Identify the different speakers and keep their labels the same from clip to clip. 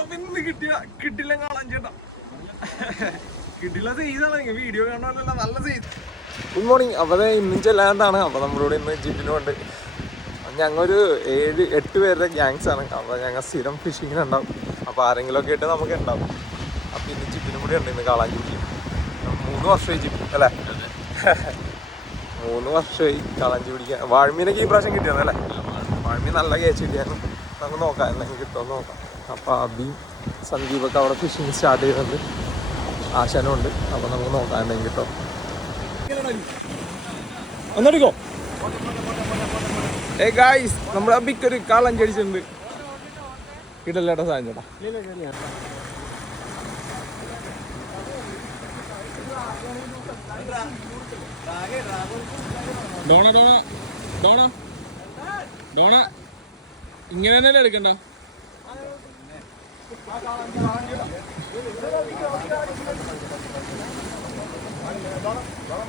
Speaker 1: അപ്പൊ ഇന്ന് കിട്ടിയ കിട്ടില്ല കാണാൻ ചേട്ടാ. കിട്ടില്ല സൈസാണ് വീഡിയോ കാണാനല്ല നല്ല സൈസ് ഗുഡ് മോർണിംഗ് അപ്പോൾ ഇന്നും ചെല്ലാണ്ടാണ്. അപ്പോൾ നമ്മളിവിടെ ഇന്ന് ജിമ്മിനുണ്ട് ഞങ്ങളൊരു ഏഴ് എട്ട് പേരുടെ ഗ്യാങ്സ് ആണ്. അപ്പോൾ ഞങ്ങൾ സ്ഥിരം ഫിഷിങ്ങിന് ഉണ്ടാവും. അപ്പോൾ ആരെങ്കിലും ഒക്കെ ആയിട്ട് നമുക്ക് ഉണ്ടാവും. അപ്പോൾ ഇന്ന് ജിപ്പിനും കൂടി ഉണ്ട് ഇന്ന് കാളാഞ്ചൂട്ടി മൂന്ന് വർഷമായി ജിപ്പ് അല്ലേ? മൂന്ന് വർഷമായി കളഞ്ചി പിടിക്കാൻ വാഴമീനൊക്കെ ഈ പ്രാവശ്യം കിട്ടിയതല്ലേ? വാഴമീൻ നല്ല കേച്ച് കിട്ടിയായിരുന്നു. നമുക്ക് നോക്കാം എന്തെങ്കിലും കിട്ടുമെന്ന് നോക്കാം. അപ്പോൾ അബി സന്ദീപൊക്കെ അവിടെ ഫിഷിങ് സ്റ്റാർട്ട് ചെയ്തിട്ടുണ്ട്. ആശാനും ഉണ്ട് അപ്പോൾ നമുക്ക് നോക്കാൻ എന്തെങ്കിലും കിട്ടും. ഒന്നടിക്കോ? ഏ ഗായ്സ് നമ്മുടെ അബിക്ക് ഒരു ചടിച്ചിട്ടുണ്ട് കിട്ടല്ലേട്ടാ സാധനം ചേട്ടാ.
Speaker 2: Donna Donna Donna. ഡോണ ഇങ്ങനെ തന്നെ എടുക്കണ്ട? ഡോണ ഡോണ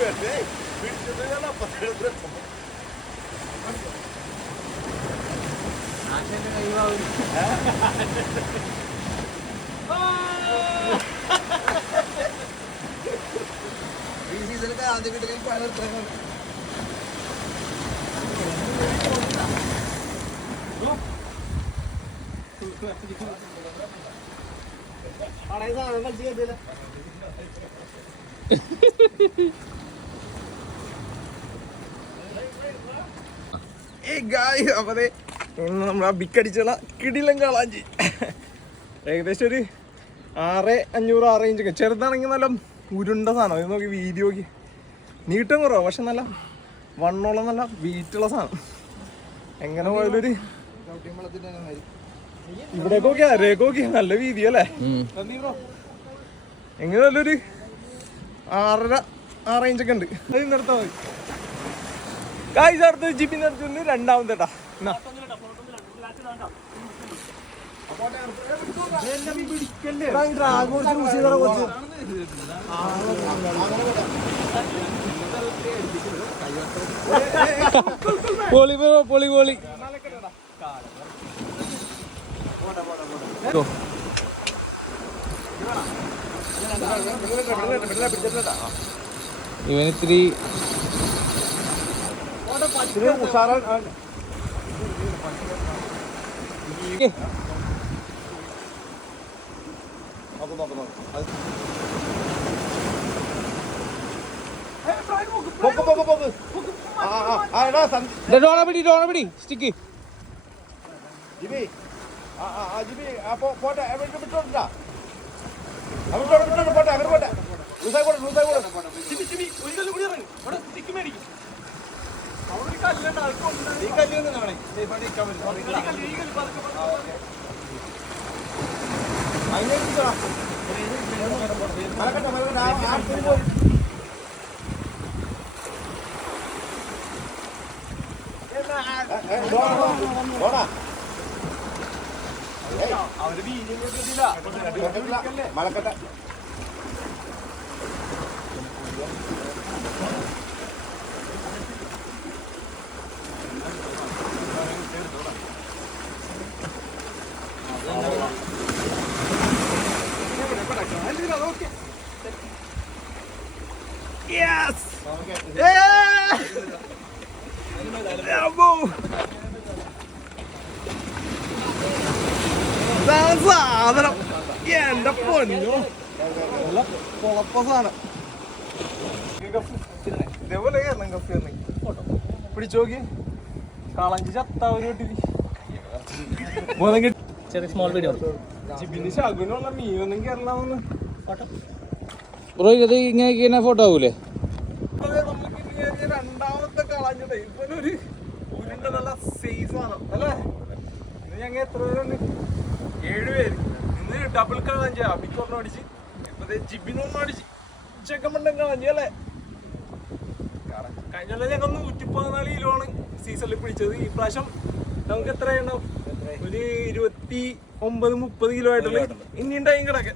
Speaker 2: ഈ സീസണൊക്കെ ആദ്യം കിട്ടുന്ന പഴയ സാധനം കളിച്ച് കേട്ടില്ല
Speaker 1: ഏയ് ഗായ് അപ്പൊ ദേ ഇന്ന് നമ്മൾ ആ ബിക്കടിച്ചുള്ള കിടിലം കാളാഞ്ചി. ഏകദേശം ഒരു ആറ് അഞ്ഞൂറ് ആറ് ഇഞ്ചൊക്കെ ചെറുതാണെങ്കിൽ നല്ല ഉരുണ്ട സാധനം. ഇത് നോക്കി വീഡിയോക്ക് നീട്ടം കുറവാ പക്ഷെ നല്ല വണ്ണോളം നല്ല വീറ്റുള്ള സാധനം. എങ്ങനെ പോയാലൊരു ഇവിടെ നോക്കി നോക്കിയാ അരേക്ക് നോക്കി നല്ല വീതി അല്ലേ? എങ്ങനെ നല്ലൊരു ആറര ആറ് ഇഞ്ചൊക്കെ ഉണ്ട്. അത് നിർത്താൻ മതി. കായ് അടുത്ത് ജിബിന്റെ അടുത്ത് രണ്ടാമത്തേട്ടാ എന്നാ.
Speaker 2: പൊളി പൊളി പൊളി Go. ഇത്തിരി ദേ, ഡോണ പിടി ഡോണ പിടി. സ്റ്റിക്ക്
Speaker 3: പോട്ടെ അവിടെ വിട്ടോണ്ടാ അവിടെ വിട്ടോണ്ട് പോട്ടെ അങ്ങനെ പോട്ടെ. ലൂസായി കൂടെ സ്റ്റിക്ക് കൂടെ ഈ കല്ല് അവിടെ സേഫായിട്ട് നിൽക്കാൻ പറ്റും മലക്കട്ടെ
Speaker 1: യെസ് സാധനം പൊന്നോ നല്ല പൊളപ്പ സാധനം. ഇതേപോലെ കയറണം കപ്പ് പിടിച്ചു നോക്കി. കളഞ്ചി ചത്താവര് കിട്ടി.
Speaker 2: ചെറിയ സ്മോൾ വീഡിയോ
Speaker 1: ജിബിന് ശകുനുള്ള മീനൊന്നും കയറലാവുന്നു
Speaker 2: ബ്രോ ഇത് ഇങ്ങനെ ഫോട്ടോ ആവൂലേ?
Speaker 1: രണ്ടാമത്തെ കളഞ്ഞിട്ടേ ഇപ്പൊ ഒരു ഉരുണ്ട നല്ല അല്ലേ? ഇന്ന് ഞങ്ങൾ എത്ര പേരുണ്ട്? ഏഴ് ഇന്ന് ഡബിൾ കളഞ്ഞ അബിക്കൊരെണ്ണം അടിച്ച്. ഇപ്പതേ ജിബിനൊന്നും അടിച്ച്. ചെക്കമ്മണ്ടൻ കളഞ്ഞു അല്ലേ? കഴിഞ്ഞ ഞങ്ങൾ നൂറ്റി പതിനാല് കിലോ ആണ് സീസണിൽ പിടിച്ചത്. ഈ പ്രാവശ്യം നമുക്ക് എത്ര ഉണ്ടാവും? ഒരു ഇരുപത്തി ഒമ്പത് മുപ്പത് കിലോ ആയിട്ടുള്ള ഇനി ഉണ്ടായും കിടക്കെ